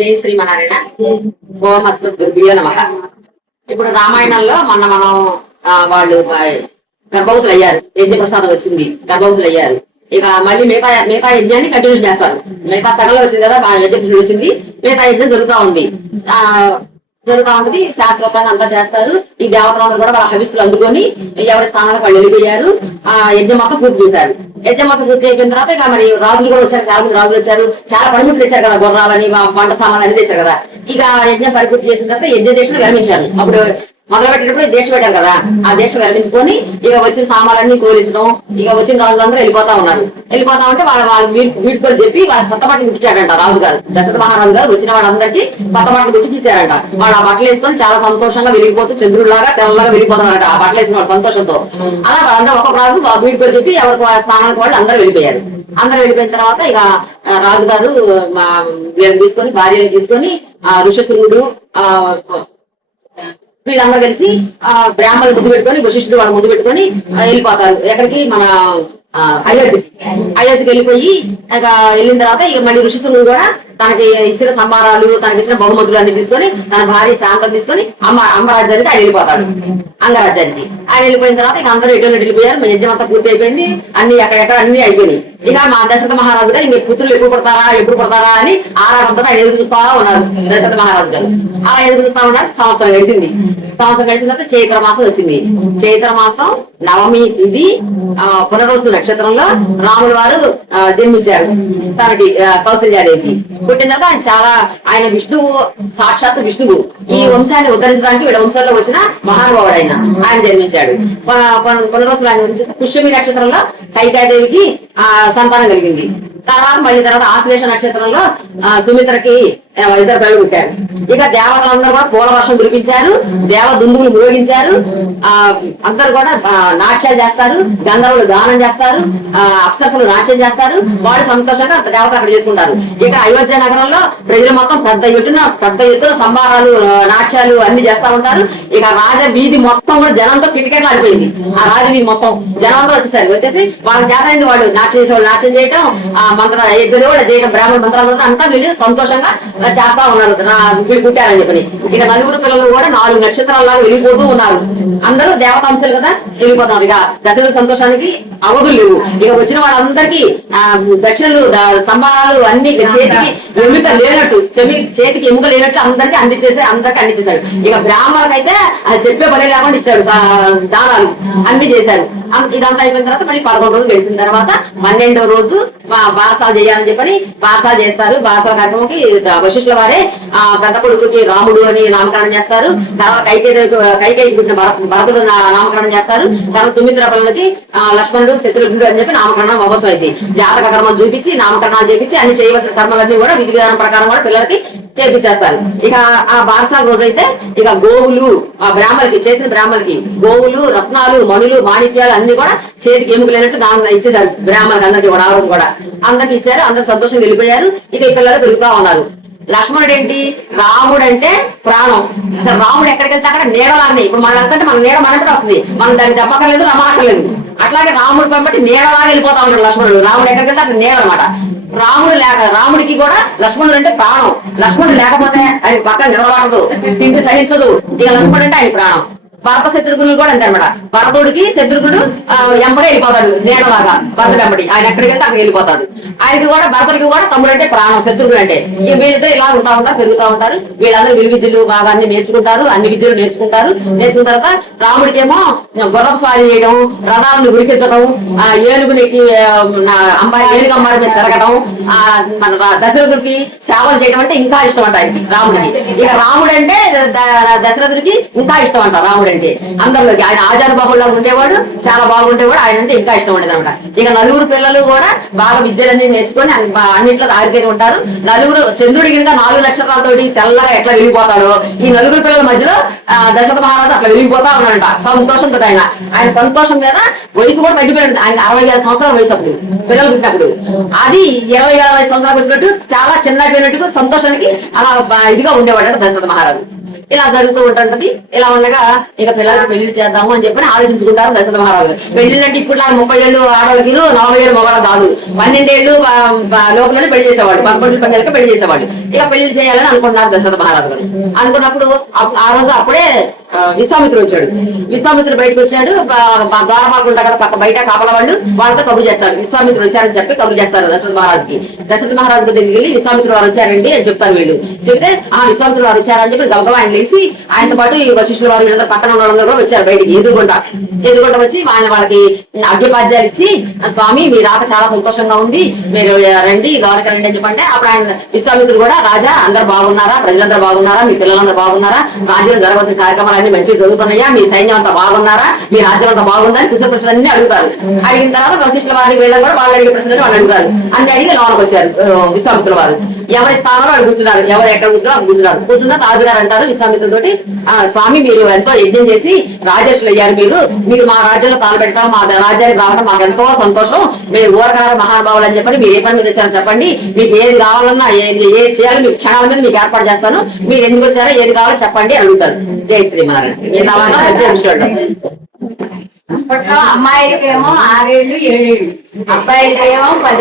జై శ్రీమనారాయణ ఓం అస్మద్గురుభ్యో నమ. ఇప్పుడు రామాయణంలో మొన్న మనం ఆ, వాళ్ళు గర్భవతులు అయ్యారు. యజ్ఞ ప్రసాదం వచ్చింది. గర్భవతులు అయ్యారు. ఇక మళ్ళీ మిగతా మిగతా యజ్ఞాన్ని కంటిన్యూ చేస్తారు. మిగతా సగంలో వచ్చింది కదా యజ్ఞ వచ్చింది. మిగతా యజ్ఞం జరుగుతా ఉంది. ఆ జరుగుతా ఉంటుంది. శాస్త్రోక్తంగా అంతా చేస్తారు. ఈ దేవతలందరూ కూడా వాళ్ళ హవిస్సులు అందుకొని ఎవరి స్థానాలకు వాళ్ళు వెళ్ళిపోయారు. ఆ యజ్ఞ మొత్తం పూర్తి చేశారు. యజ్ఞం మొత్తం పూర్తి అయిపోయిన తర్వాత ఇక మరి రాజులు కూడా వచ్చారు. చాలా మంది రాజులు వచ్చారు. చాలా పనిముట్లు తెచ్చారు కదా గుర్రాలని మా పంట సామాన్లు అన్ని తెచ్చారు కదా. ఇక యజ్ఞం పరిపూర్తి చేసిన తర్వాత యజ్ఞ దేశం విరమించారు. అప్పుడు మొదలు పెట్టేటప్పుడు దేశం పెట్టారు కదా. ఆ దేశం విరమించుకొని ఇక వచ్చిన సామాన్లన్నీ కోరించడం ఇక వచ్చిన రాజులందరూ వెళ్ళిపోతా ఉన్నారు. వెళ్ళిపోతా ఉంటే వాళ్ళ వాళ్ళ వీడుకొని చెప్పి వాళ్ళ కొత్త బట్టలు కుట్టించాడంట రాజు గారు దశరథ మహారాజు గారు వచ్చిన వాళ్ళందరికీ కొత్త బట్టలు కుట్టించి ఇచ్చారంట వాళ్ళు ఆ బట్టలు వేసుకొని చాలా సంతోషంగా వెలిగిపోతూ చంద్రుడిలాగా తెల్లగా వెలిగిపోతున్నారట ఆ బట్టలు వేసిన వాళ్ళు సంతోషంతో. అలా వాళ్ళందరూ ఒక్కొక్క రాజు వీడుకొని చెప్పి ఎవరికి స్థానానికి వాళ్ళు అందరూ వెళ్ళిపోయారు. అందరూ వెళ్ళిపోయిన తర్వాత ఇక రాజుగారు వీళ్ళని తీసుకొని భార్యను తీసుకొని ఆ ఋషశృంగుడు ఆ వీళ్ళందరూ కలిసి ఆ బ్రాహ్మణులు ముందు పెట్టుకొని వశిష్ఠుడు వాళ్ళు ముందు పెట్టుకొని వెళ్ళిపోతారు. ఎక్కడికి? మన అయోధ్యకి. అయోధ్యకి వెళ్ళిపోయి ఇక వెళ్ళిన తర్వాత ఇక మళ్ళీ ఋషిశృంగుడు కూడా తనకి ఇచ్చిన సంబారాలు తనకి ఇచ్చిన బహుమతులు అన్ని తీసుకొని తన భార్య శాంతం తీసుకొని అమ్మ అమ్మ రాజ్యానికి ఆయన వెళ్ళిపోతాడు. అంగరాజ్యానికి ఆయన వెళ్ళిపోయిన తర్వాత ఇక అందరూ ఎటు వెళ్ళిపోయారు మన యజ్ఞం అంతా పూర్తి అయిపోయింది. అన్ని ఎక్కడెక్కడ అన్ని అయిపోయినాయి. ఇక మా దశరథ మహారాజు గారు ఇంక పుత్రులు ఎప్పుడు పడతారా ఎప్పుడు పడతారా అని ఆరాటంతో ఆయన ఎదురు చూస్తా ఉన్నారు దశరథ మహారాజు గారు. అలా ఎదురు చూస్తా ఉన్నారు. సంవత్సరం గడిచింది. సంవత్సరం గడిచిన తర్వాత చైత్ర మాసం వచ్చింది. చైత్ర మాసం నవమి ఇది ఆ, పునరోసు నక్షత్రంలో రాముల వారు జన్మించారు తనకి కౌశల్యాదేవికి పుట్టిన తర్వాత ఆయన చాలా ఆయన విష్ణువు సాక్షాత్ విష్ణువు. ఈ వంశాన్ని ఉద్ధరించడానికి వీళ్ళ వంశంలో వచ్చిన మహానుభావుడు ఆయన. ఆయన జన్మించాడు. ప- ప- పునరోసు పుష్యమి నక్షత్రంలో కైకాదేవికి ఆ సంతానం కలిగింది. తర్వాత మళ్ళీ తర్వాత ఆశ్లేష నక్షత్రంలో ఆ, సుమిత్రకి ఇద్దరు పిల్లలు పుట్టారు. ఇక దేవతలందరూ కూడా పూల వర్షం కురిపించారు దేవ దుందువులు మోగించారు ఆ అందరు కూడా నాట్యాలు చేస్తారు గంధర్వులు గానం చేస్తారు ఆ అప్సరసలు నాట్యం చేస్తారు వాళ్ళు సంతోషంగా దేవత అక్కడ చేసుకుంటారు. ఇక అయోధ్య నగరంలో ప్రజలు మొత్తం పెద్ద ఎత్తున పెద్ద ఎత్తున సంబారాలు నాట్యాలు అన్ని చేస్తా ఉంటారు. ఇక రాజ వీధి మొత్తం కూడా జనంతో కిటకెట్లు ఆడిపోయింది. ఆ రాజ వీధి మొత్తం జనంతో వచ్చేసారు. వచ్చేసి వాళ్ళ చేతైంది వాళ్ళు నాట్యం చేసేవాళ్ళు నాట్యం చేయటం ఆ మంత్ర యజ్ఞలు కూడా చేయడం బ్రాహ్మణ మంత్రాలు అంతా వీళ్ళు సంతోషంగా చేస్తా ఉన్నారు. నా వీళ్ళు పుట్టారని చెప్పని. ఇక నలుగురు పిల్లలు కూడా నాలుగు నక్షత్రాల్లాగా వెళ్ళిపోతూ ఉన్నారు. అందరూ దేవతాంశాలు కదా? వెళ్ళిపోతున్నారు ఇక దశరథ సంతోషానికి అవధులు లేవు. ఇక వచ్చిన వాళ్ళందరికీ ఆ దశలు సంబారాలు అన్ని చేతికి ఎముక లేనట్టు చెమి చేతికి ఎముక లేనట్టు అందరికి అందించేసి అందరికి అందించేశాడు ఇక బ్రాహ్మణులకు అయితే అది చెప్పే పని లేకుండా ఇచ్చాడు దానాలు అన్ని చేశారు ఇదంతా అయిపోయిన తర్వాత మళ్ళీ పదకొండు రోజులు గడిచిన తర్వాత పన్నెండవ రోజు మా చేయాలని చెప్పని బారసాలు చేస్తారు. బారసాల కార్యక్రమంకి వశిష్ఠుల వారే ఆ పెద్ద కొడుకుకి రాముడు అని నామకరణం చేస్తారు. తర్వాత కైకే కైకేయి పుట్టిన భరతుడు నామకరణం చేస్తారు. తర్వాత సుమిత్ర పిల్లలకి లక్ష్మణుడు శత్రుఘ్నుడు అని చెప్పి నామకరణం మహోత్సవం అయింది. జాతక కర్మం చూపించి నామకరణాలు చేపించి అన్ని చేయవలసిన కర్మలన్నీ కూడా విధి విధానం ప్రకారం కూడా పిల్లలకి చేపించేస్తారు ఇక ఆ బారసాల రోజైతే ఇక గోవులు ఆ బ్రాహ్మణులకి చేసిన బ్రాహ్మణులకి గోవులు రత్నాలు మణులు మాణిక్యాలు అన్ని కూడా చేతికి ఎముకలు అయినట్టు దాని ఇచ్చేసారు బ్రాహ్మణులకి అందరికి కూడా ఆ రోజు కూడా. అందరికి ఇచ్చారు అందరు సంతోషంగా వెళ్ళిపోయారు. ఇక ఈ పిల్లలు పెరుగుతా ఉన్నారు. లక్ష్మణుడు ఏంటి రాముడు అంటే ప్రాణం. అసలు రాముడు ఎక్కడికి వెళ్తే అక్కడ నీడలాగానే. ఇప్పుడు మన వెళ్తుంటే మన నీడ మనకి వస్తుంది. మనం దాన్ని చెప్పక్కర్లేదు రమ్మనక్కర్లేదు అట్లాగే రాముడు పంపటి నీడలాగా వెళ్ళిపోతా ఉంటాడు లక్ష్మణుడు. రాముడు ఎక్కడికి వెళ్తే అక్కడ నీడ అనమాట రాముడు లేక రాముడికి కూడా లక్ష్మణుడు అంటే ప్రాణం. లక్ష్మణుడు లేకపోతే ఆయన పక్కన నిలబడదు. తిండి సహించదు. ఇక లక్ష్మణుడు అంటే ఆయన ప్రాణం. భరత శత్రుఘ్నులు కూడా అంతే అనమాట భరతుడికి శత్రుఘ్నుడు ఆ, వెళ్ళిపోతాడు నేనలాగా భరతుడు ఎంబడి ఆయన ఎక్కడికి వెళ్తే అక్కడికి వెళ్ళిపోతాడు. ఆయనకి కూడా భరతుడికి కూడా తమ్ముడు అంటే ప్రాణం శత్రుఘ్నుడు అంటే. ఈ వీళ్ళిద్దరు ఇలా ఉంటా ఉంటారు పెరుగుతా ఉంటారు. వీళ్ళందరూ విలు విద్యలు బాగా అన్ని నేర్చుకుంటారు అన్ని విద్యలు నేర్చుకుంటారు. నేర్చుకున్న తర్వాత రాముడికేమో గుర్రపు స్వారీ చేయడం రథాలను గురికించడం ఆ ఏనుగునికి అమ్మాయి ఏనుగు అమ్మాయి మీద తిరగడం ఆ మన రా- దశరథుడికి సేవలు చేయడం అంటే ఇంకా ఇష్టం అంట ఆయనకి రాముడికి. ఇక రాముడు అంటే ద- దశరథుడికి ఇంకా ఇష్టం అంట రాముడు. అంటే అందరిలోకి ఆయన ఆచార బాహుల్లో ఉండేవాడు చాలా బాగుండేవాడు ఆయన అంటే ఇంకా ఇష్టం ఉండేది అనమాట ఇక నలుగురు పిల్లలు కూడా బాగా విద్యలన్నీ నేర్చుకొని అన్నింటిలో ఆరితేరి ఉంటారు. నలుగురు చంద్రుడి కింద నాలుగు నక్షత్రాలతో తెల్లగా ఎట్లా వెళ్ళిపోతాడో ఈ నలుగురు పిల్లల మధ్యలో ఆ, దశరథ మహారాజు అట్లా వెళ్ళిపోతా ఉన్నాడంట సంతోషంతో ఆయన. ఆయన సంతోషం మీద వయసు కూడా తగ్గిపోయింది ఆయన అరవై వేల సంవత్సరాల వయసు అప్పుడు పిల్లలు పుట్టినప్పుడు. అది ఇరవై వేల వయసు సంవత్సరాలకు వచ్చినట్టు చాలా చిన్న అయిపోయినట్టు సంతోషానికి అలా ఇదిగా ఉండేవాడు దశరథ మహారాజు. ఇలా జరుగుతూ ఉంటుంటది. ఇలా ఉండగా ఇక పిల్లలకి పెళ్ళి చేద్దాము అని చెప్పి ఆలోచించుకుంటారు దశరథ మహారాజు పెళ్ళి అంటే ఇప్పుడు నాకు ముప్పై ఏళ్ళు ఆడవాళ్ళకి నలభై ఏళ్ళు మగవాళ్ళకి కాదు. పన్నెండేళ్ళు లోపలనే పెళ్ళి చేసేవాడు పదకొండు పన్నెండుకి పెళ్ళి చేసేవాడు ఇక పెళ్ళి చేయాలని అనుకున్నారు దశరథ మహారాజు గారు అనుకున్నప్పుడు ఆ రోజు అప్పుడే విశ్వామిత్రుడు వచ్చాడు. విశ్వామిత్రుడు బయటకు వచ్చాడు. ఉంటారు కదా పక్క బయట కాపల వాళ్ళు వాళ్ళతో కబురు చేస్తాడు విశ్వామిత్రుడు వచ్చారని చెప్పి కబురు చేస్తారు దశరథ మహారాజుకి. దశరథ మహారాజు దగ్గరికి వెళ్ళి విశ్వామిత్రుడు వారు వచ్చారండి అని చెప్తారు వీళ్ళు. చెప్తే ఆ విశ్వామిత్రుడు వారు వచ్చారని చెప్పి గబగబా ఆయన లేచి ఆయనతో పాటు ఈ వశిష్ఠుల వారు వీళ్ళందరూ పక్కన వాళ్ళందరూ కూడా వచ్చారు బయటికి. ఎదురుకుంటా ఎదురుకుంటా వచ్చి ఆయన వాళ్ళకి అభ్యపాద్యాలు ఇచ్చి "ఆ, స్వామి మీ రాక చాలా సంతోషంగా ఉంది. మీరు రండి లోనకి రండి అని చెప్పంటే అప్పుడు ఆయన విశ్వామిత్రుడు కూడా రాజా అందరు బాగున్నారా? ప్రజలందరూ బాగున్నారా? మీ పిల్లలందరూ బాగున్నారా? రాజ్యంలో జరగవలసిన కార్యక్రమాలన్నీ మంచిగా జరుగుతున్నాయా మీ సైన్యం అంతా బాగున్నారా? మీ రాజ్యం అంతా బాగుందని కుశల ప్రశ్నలు అన్ని అడుగుతారు. అడిగిన తర్వాత వశిష్ఠుల వారిని వీళ్ళని కూడా వాళ్ళు అడిగిన ప్రశ్నలు వాళ్ళు అడుగుతారు. అన్ని అడిగి లోనకి వచ్చారు విశ్వామిత్రుల వారు. ఎవరి స్థానంలో వాళ్ళు కూర్చున్నారు? ఎవరు ఎక్కడ కూర్చున్నారు? అక్కడ కూర్చున్నారు. కూర్చున్న రాజుగారు అంటారు విశ్వామిత్రుడితోటి "ఆ, స్వామి మీరు ఎంతో యజ్ఞం చేసి రాజేశ్వరులు అయ్యారు మీరు. మీరు మా రాజ్యంలో పెట్టడం మా రాజ్యానికి రావడం మాకు ఎంతో సంతోషం. మీరు ఊరకార మహానుభావులు అని చెప్పని మీరు ఏ పని మీద వచ్చారో చెప్పండి. మీకు ఏది కావాలన్నా ఏది ఏది చేయాలో మీకు క్షణాల మీద మీకు ఏర్పాటు చేస్తాను. మీరు ఎందుకు వచ్చారో ఏది కావాలో చెప్పండి అని అడుగుతారు. జై శ్రీమన్నారాయణ మిగతా మంచి అంశాలు విషయంలో అప్పట్లో అమ్మాయిలకేమో ఆరేళ్ళు ఏడేళ్ళు. అబ్బాయిలకేమో పది